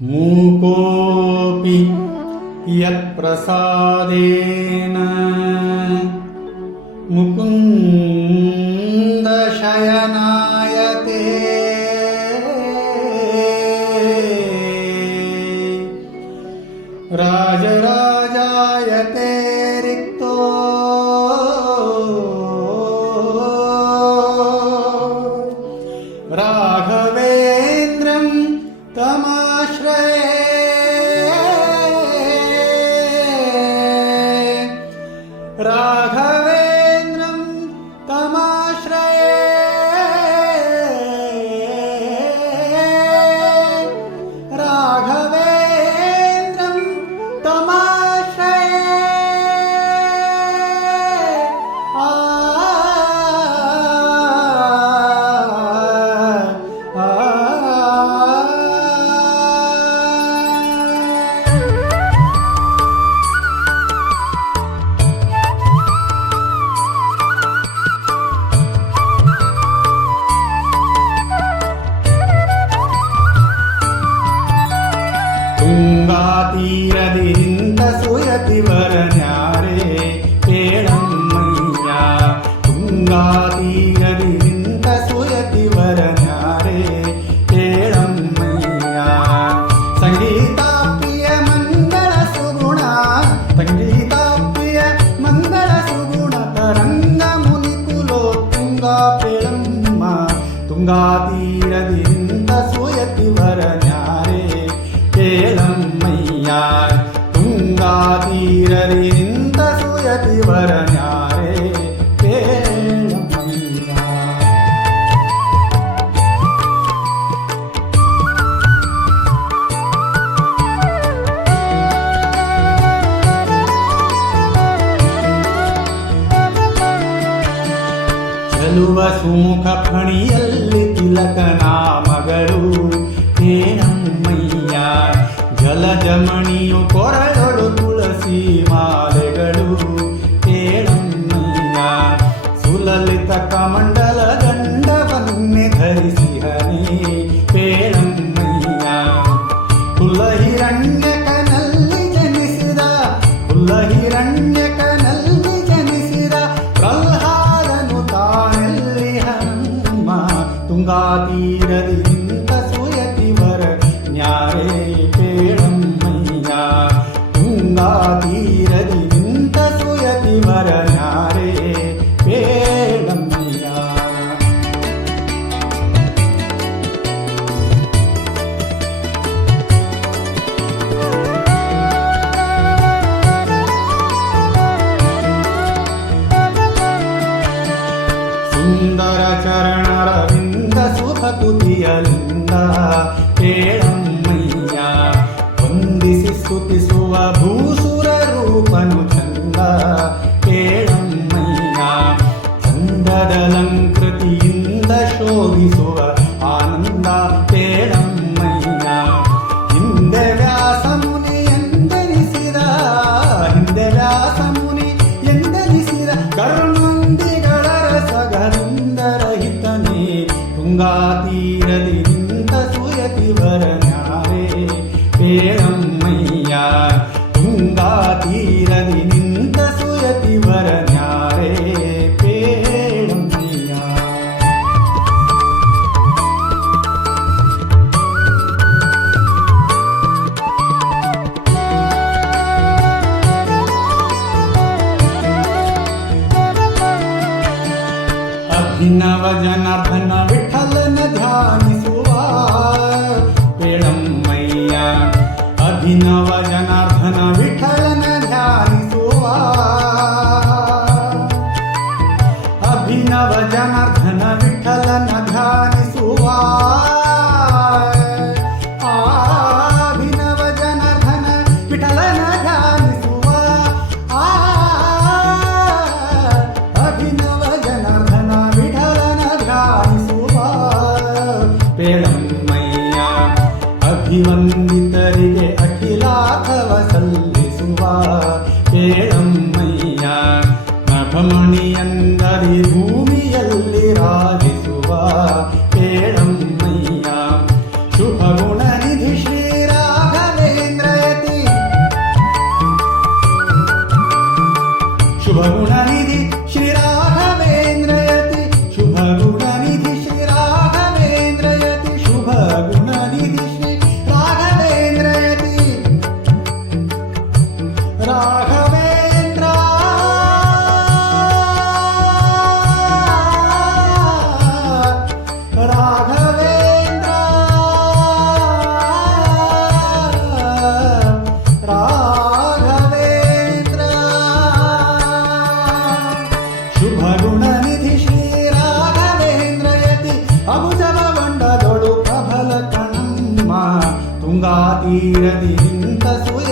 ಮೂಕೋಪಿ ಯತ್ಪ್ರಸಾದೇನ ಮುಕುಂದ ಶಯನಾಯತೆ ರಾಜರಾಜಾಯತೆ ರಿಕ್ತೋ ರಾಘವೇಂದ್ರಂ ತಮಾಶ್ರಯೇ ರಾಘವೇಂದ್ರಂ ತಮಾಶ್ರಯೇ ರಾಘವೇಂದ್ರಂ ತಮಾಶ್ರಯೇ ತುಂಗಾತೀರದಿಂದ ಸುಯತಿವರನ್ಯಾರೆ ಕೇಳಮ್ಮಯ್ಯ ತುಂಗಾತೀರದಿಂದ ಸುಯತಿವರನ್ಯಾರೆ ಕೇಳಮ್ಮಯ್ಯ ಸಂಗೀತ ಪ್ರಿಯ ಮಂಗಳ ಸುಗುಣ ಸಂಗೀತ ಪ್ರಿಯ ಮಂಗಳ ಸುಗುಣ ತರಂಗ ಮುನಿಕುಲೋ ತುಂಗಾ ಪೇಳಮ್ಮ ತುಂಗಾತೀರದಿಂದ ಸುಯತಿವರನ್ಯಾರೆ ಕೇಳಮ್ಮಯ್ಯ ತುಂಗಾತೀರದಿಂದ ಸುಯತಿವರನ್ಯಾರೆ ಕೇಳಮ್ಮಯ್ಯ. ಚಲುವ ಸುಮುಖ ಫಣಿಯಲ್ಲಿ ತಿಲಕನ ಮಗಳು ಕೇಳಮ್ಮಯ್ಯ ಜಲಜಮಣಿಯು ಕೊರಳೊಳು ತುಳಸಿ ಮಾಲೆಗಳು ಕೇಳಮ್ಮಯ್ಯ ಸುಲಲಿತ ಕಮಂಡಲ ಗಂಡವನ್ನೇ ಧರಿಸಿ ಹನಿ ಕೇಳಮ್ಮಯ್ಯ ಕುಲಹಿರಣ್ಯಕನಲ್ಲಿ ಜನಿಸಿದ ಕುಲಹಿರಣ್ಯಕನಲ್ಲಿ ಜನಿಸಿದ ಪ್ರಹ್ಲಾದನು ತಾನೆಲ್ಲಿ ಹನುಮ ತುಂಗಾತೀರದಿಂದ ಸುಯತಿವರನ್ಯಾರೆ ಕೇಳಮ್ಮಯ್ಯ ತುಂಗಾತೀರದಿಂದ ಸುಯತಿವರನ್ಯಾರೆ ಕೇಳಮ್ಮಯ್ಯ. ಸುಂದರ ಚರಣರವಿಂದ ಸುಖ ತುದಿಯಲಿಂದ ಕೇಳಮ್ಮಯ್ಯ ವಂದಿಸಿ ಸ್ತುತಿಸುವ ಭೂಸುರ ರೂಪನು ಚಂದ ಕೇಳಮ್ಮಯ್ಯ ಚಂದದಲಂಕೃತಿಯಿಂದ ಶೋಭಿಸುವ ಆನಂದ ಕೇಳಮ್ಮಯ್ಯ ಹಿಂದೆ ವ್ಯಾಸ ಮುನಿ ಎಂದೆನಿಸಿದ ಹಿಂದೆ ವ್ಯಾಸ ಮುನಿ ಎಂದೆನಿಸಿದ ಕರುಣಂದಿಗಳ ರಸಗಂಧರಹಿತನೇ ತುಂಗಾತೀರದಿಂದ ಸುಯತಿವರನ್ಯಾರೆ ಕೇಳಮ್ಮಯ್ಯ ತುಂಗಾತೀರದಿಂದ ಸುಯತಿವರನ್ಯಾರೆ ಕೇಳಮ್ಮಯ್ಯ. ಅಭಿನವ ಜನಾರ್ದನ ವಿಠಲನ ಧ್ಯಾನಿಸುವ ಕೇಳಮ್ಮಯ್ಯ ಅಭಿನವ ಜನಾರ್ದನ ವಿಠಲನ ಧ್ಯಾನಿಸುವ ಅಭಿನವ ಜನಾರ್ದನ ವಿಠಲನ ಧ್ಯಾನಿಸುವ ಅಭಿನವ ಜನಾರ್ದನ ವಿಠಲನ ಧ್ಯಾನಿಸುವ ಅಭಿನವ ಜನಾರ್ದನ ವಿಠಲನ ಧ್ಯಾನಿಸುವ ಕೇಳಮ್ಮಯ್ಯ ಅಭಿವಂದಿತರಿಗೆ ಅಖಿಲಾರ್ಥವ ಸಲ್ಲಿಸುವ ಕೇಳಮ್ಮಯ್ಯ ನಭಮಣಿಯಂದರಿ ಭೂಮಿಯಲ್ಲಿ ರಾಜಿಸುವ ಕೇಳಮ್ಮಯ್ಯ ಶುಭಗುಣ ನಿಧಿ ಶ್ರೀರಾಮ ತೀರದಿ ನಿಂತ ಸುಯ